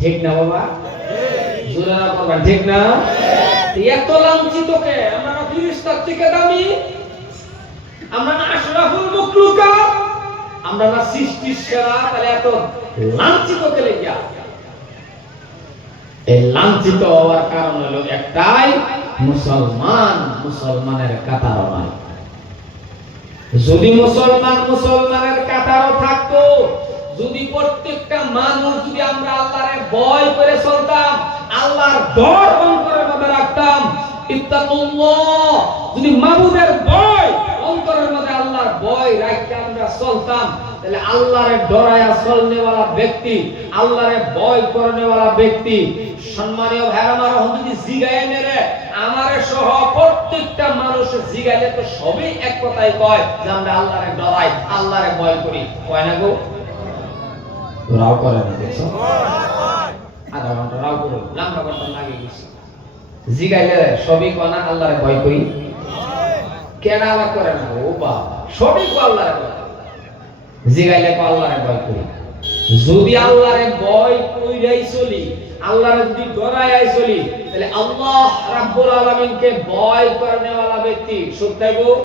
ঠিক না বাবা? ঠিক না? এত লাঞ্ছিত কে? আমরা ফিরিস্তার থেকে দামি? আমরা না আশরাফুল মুখলুকা? আমরা না সেরা, তাহলে এত লাঞ্ছিত কে এই লাঞ্ছিত হওয়ার কারণ হলো একটাই, মুসলমান মুসলমানের কাতারও নাই। যদি মুসলমান মুসলমানের কাতারও থাকতো যদি প্রত্যেকটা মানুষ যদি আমরা আল্লাহরে ভয় করে চলতাম, আল্লাহর ডর অন্তরের মধ্যে রাখতাম যদি ভয় অন্তরের মধ্যে আল্লাহর ভয় রাখতে আমরা চলতাম, তাহলে আল্লাহরে ডরায়া ব্যক্তি, আল্লাহরে ভয় ব্যক্তি, সম্মানীয় ভাইরা আমার যদি জিগায় মেরে, আমারে সহ প্রত্যেকটা মানুষ জিগাইলে তো সবই এক কথাই কয় যে আমরা আল্লাহরে ডরাই, আল্লাহরে ভয় করি। কয় না গো? রাও করে না দেখছ? আধা ঘণ্টা রাও করে লম্বা ঘণ্টা লাগে গেছে। জিগাইলে সবই আল্লাহরে ভয় করি? কেন আবার করে না? ও বাবা সবই কয় আল্লাহরে ভয় জিগাইলে কয় আল্লাহরে ভয় করি? যদি আল্লাহরে ভয় কইরাই চলি আল্লাহরে যদি ডরাই চলি তাহলে আল্লাহ রাব্বুল আলামিনকে ভয় করনেওয়ালা ব্যক্তি সত্যাগো